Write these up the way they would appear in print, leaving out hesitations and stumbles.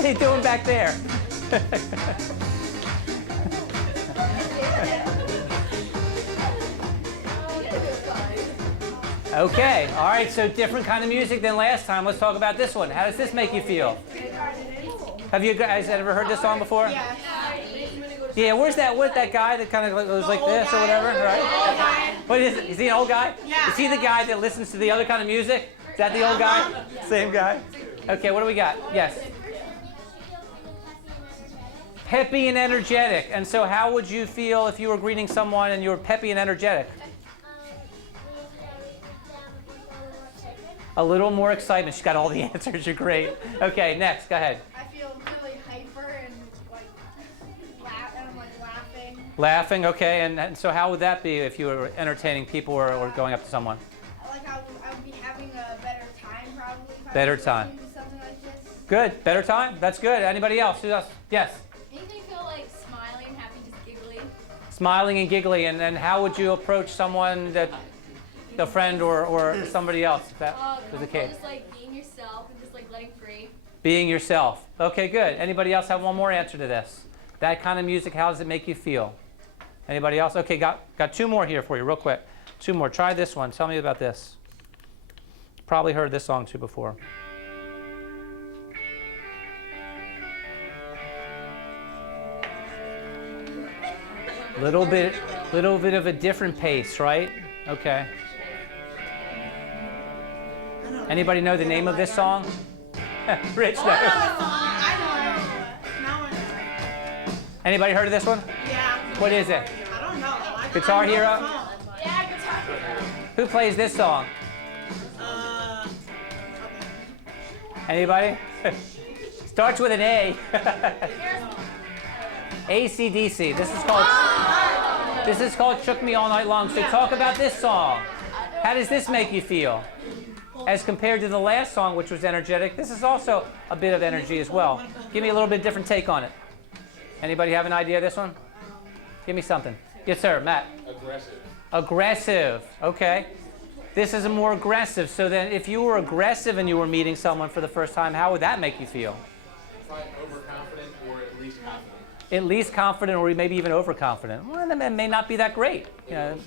are they doing back there? Okay, all right, so different kind of music than last time. Let's talk about this one. How does this make you feel? Have you guys ever heard this song before? Yeah. Yeah, where's that guy that kind of goes like this or whatever, right? What is it? Is he an old guy? Yeah. Is he the guy that listens to the other kind of music? Is that the old guy? Same guy? Okay, what do we got? Yes. Peppy and energetic. And so how would you feel if you were greeting someone and you were peppy and energetic? A little more excitement. She's got all the answers. You're great. Okay, next. Go ahead. I feel really hyper and laughing. Laughing, okay. And so how would that be if you were entertaining people or going up to someone? Like I would be having a better time probably. Better time. Something like this. Good. Better time? That's good. Anybody else? Who else? Yes. Makes me feel like smiling, happy, just giggly. Smiling and giggly. And then how would you approach someone that, a friend or somebody else, if that was the case? Just like being yourself and just like letting free. Being yourself. Okay, good. Anybody else have one more answer to this? That kind of music, how does it make you feel? Anybody else? Okay, got two more here for you real quick. Two more. Try this one. Tell me about this. Probably heard this song too before. Little bit of a different pace, right? Okay. Anybody know the name of this song? Rich knows. Anybody heard of this one? Yeah. What is it? I don't know. Guitar Hero? Yeah, Guitar Hero. Who plays this song? Anybody? Starts with an A. AC/DC. This is called Shook Me All Night Long. So talk about this song. How does this make you feel? As compared to the last song, which was energetic, this is also a bit of energy as well. Give me a little bit different take on it. Anybody have an idea of this one? Give me something. Yes, sir. Matt. Aggressive. Aggressive. Okay. This is a more aggressive. So then if you were aggressive and you were meeting someone for the first time, how would that make you feel? Probably overconfident or at least confident. At least confident or maybe even overconfident. Well, that may not be that great. You know.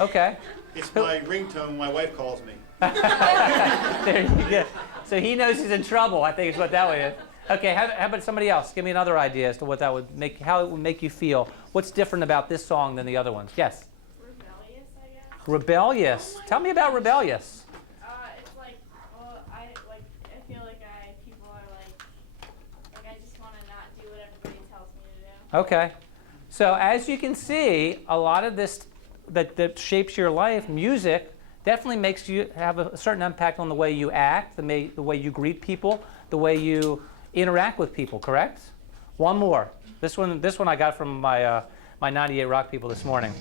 Okay. It's my ringtone when my wife calls me. There you go. So he knows he's in trouble, I think is what that one is. Okay, how about somebody else? Give me another idea as to what that would make, how it would make you feel. What's different about this song than the other ones? Yes? Rebellious, I guess. Rebellious. Tell me about rebellious. It's like, well, I feel like people are like I just want to not do what everybody tells me to do. Okay. So as you can see, a lot of this that shapes your life, music, definitely makes you have a certain impact on the way you act, the way you greet people, the way you interact with people, correct? One more. This one I got from my 98 Rock people this morning.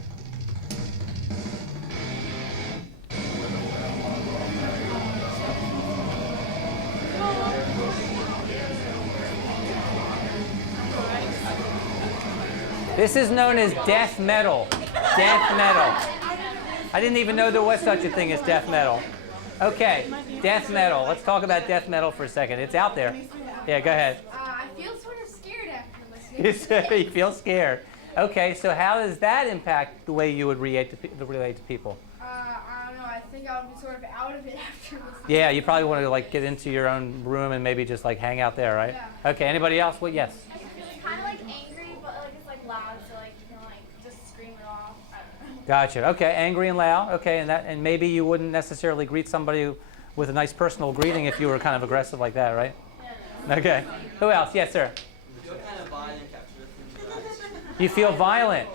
This is known as death metal. Death metal. I didn't even know there was such a thing as death metal. Okay, death metal. Let's talk about death metal for a second. It's out there. Yeah, go ahead. I feel sort of scared after listening. You feel scared. Okay, so how does that impact the way you would relate to people? I don't know. I think I would be sort of out of it after listening. Yeah, you probably want to like get into your own room and maybe just like hang out there, right? Yeah. Okay, anybody else? Well, yes. It's kind of like angry, but like it's like loud, so like you can like just scream it off. I don't know. Gotcha. Okay, angry and loud. Okay, and maybe you wouldn't necessarily greet somebody with a nice personal greeting if you were kind of aggressive like that, right? Okay. Who else? Yes, sir. You feel kind of violent after listening to You feel violent.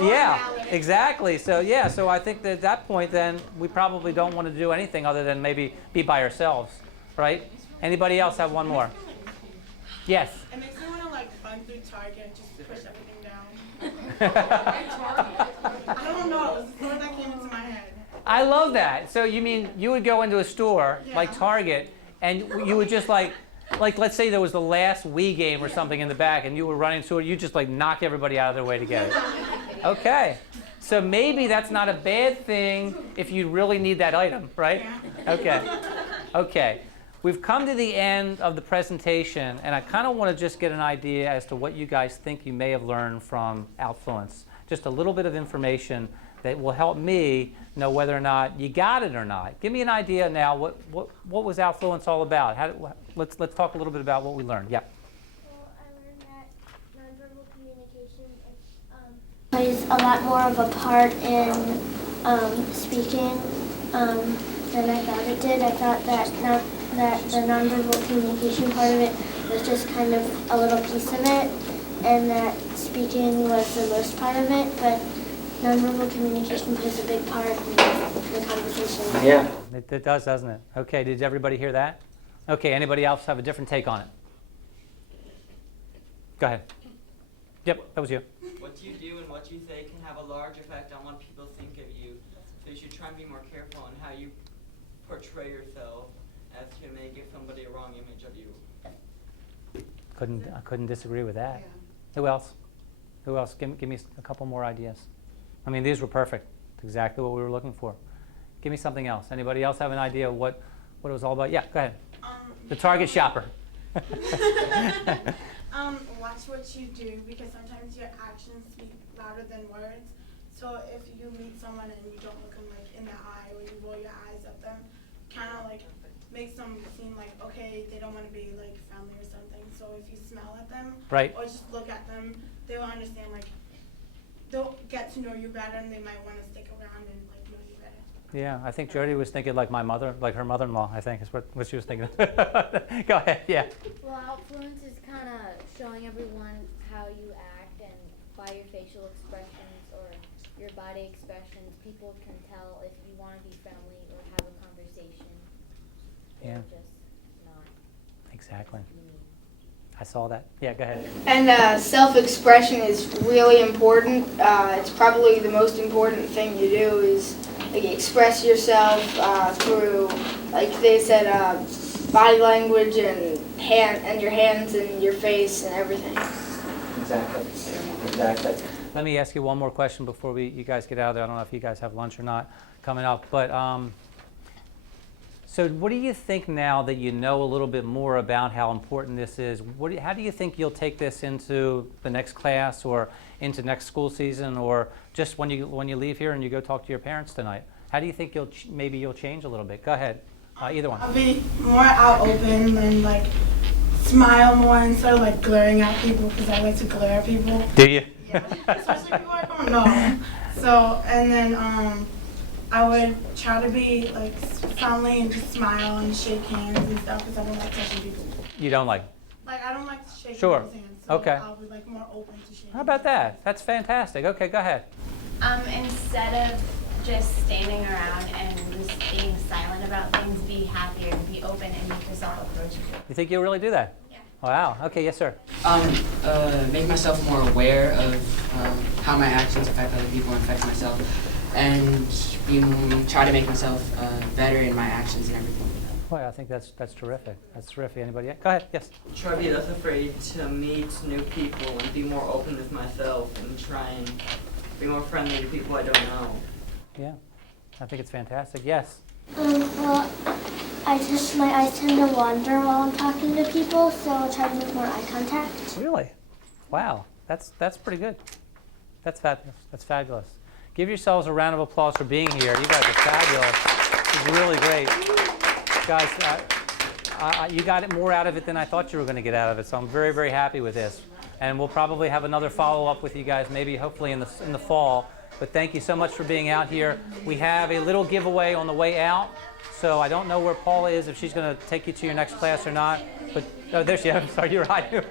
Yeah, exactly. So yeah, so I think that at that point then we probably don't want to do anything other than maybe be by ourselves, right? Anybody else have one more? Yes. It makes me want to like run through Target and just push everything down. I don't know. It was the word that came into my head. I love that. So you mean you would go into a store like Target and you would just like let's say there was the last Wii game or something in the back and you were running to it, you just like knock everybody out of their way to get it. Okay. So maybe that's not a bad thing if you really need that item, right? Okay. Okay. we've come to the end of the presentation, and I kind of want to just get an idea as to what you guys think you may have learned from Outfluence. Just a little bit of information that will help me know whether or not you got it or not. Give me an idea now. What was Outfluence all about? Let's talk a little bit about what we learned. Yeah. Well, I learned that nonverbal communication plays a lot more of a part in speaking than I thought it did. I thought that the nonverbal communication part of it was just kind of a little piece of it, and that speaking was the most part of it, but nonverbal communication plays a big part in the conversation. Yeah. It does, doesn't it? Okay, did everybody hear that? Okay, anybody else have a different take on it? Go ahead. Yep, that was you. What you do and what you say can have a large effect on what people think of you. So you should try and be more careful on how you portray yourself as to may give somebody a wrong image of you. I couldn't disagree with that. Who else? Who else? Give me a couple more ideas. I mean, these were perfect. It's exactly what we were looking for. Give me something else. Anybody else have an idea of what it was all about? Yeah, go ahead. The Target shopper. Watch what you do, because sometimes your actions speak louder than words. So if you meet someone and you don't look them like in the eye, or you roll your eyes at them, kind of like makes them seem like, okay, they don't want to be like friendly or something. So if you smell at them, right, or just look at them, they'll understand, like they'll get to know you better, and they might want to stick around and like know you better. Yeah, I think Jody was thinking like my mother, like her mother-in-law, I think is what she was thinking. Go ahead, yeah. Well, Outfluence is kind of showing everyone how you act, and by your facial expressions or your body expressions, people can tell if you want to be friendly or have a conversation. Yeah. Or just not. Exactly. I saw that. Yeah, go ahead. And self-expression is really important. It's probably the most important thing you do is like express yourself through, like they said, body language and your hands and your face and everything. Exactly. Exactly. Let me ask you one more question before you guys get out of there. I don't know if you guys have lunch or not coming up, but so what do you think now that you know a little bit more about how important this is? How do you think you'll take this into the next class or into next school season, or just when you leave here and you go talk to your parents tonight? How do you think maybe you'll change a little bit? Go ahead, either one. I'll be more out open and like smile more instead of like glaring at people, because I like to glare at people. Do you? Yeah, especially people I don't know. So, and then I would try to be like friendly and just smile and shake hands and stuff, because I don't like touching people. You don't like? Like I don't like to shake Sure. people's hands. So Okay. I'll be like more open to shaking. How about that? That's fantastic. Okay, go ahead. Instead of just standing around and just being silent about things, be happier, be open, and make yourself approachable. You think you'll really do that? Yeah. Wow. Okay, yes, sir. Make myself more aware of how my actions affect other people and affect myself, and try to make myself better in my actions and everything. Boy, I think that's terrific. That's terrific. Anybody? Go ahead. Yes. Try to be less afraid to meet new people and be more open with myself and try and be more friendly to people I don't know. Yeah, I think it's fantastic. Yes. Well, my eyes tend to wander while I'm talking to people, so I'll try to make more eye contact. Really? Wow. That's pretty good. That's fabulous. That's fabulous. Give yourselves a round of applause for being here. You guys are fabulous. It's really great. Guys, you got more out of it than I thought you were going to get out of it, so I'm very, very happy with this. And we'll probably have another follow-up with you guys, maybe hopefully in the fall. But thank you so much for being out here. We have a little giveaway on the way out, so I don't know where Paula is, if she's going to take you to your next class or not. But oh, there she is. I'm sorry, you're right.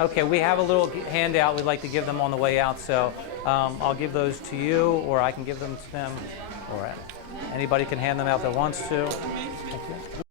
Okay, we have a little handout we'd like to give them on the way out, so I'll give those to you, or I can give them to them, or anybody can hand them out that wants to. Thank you.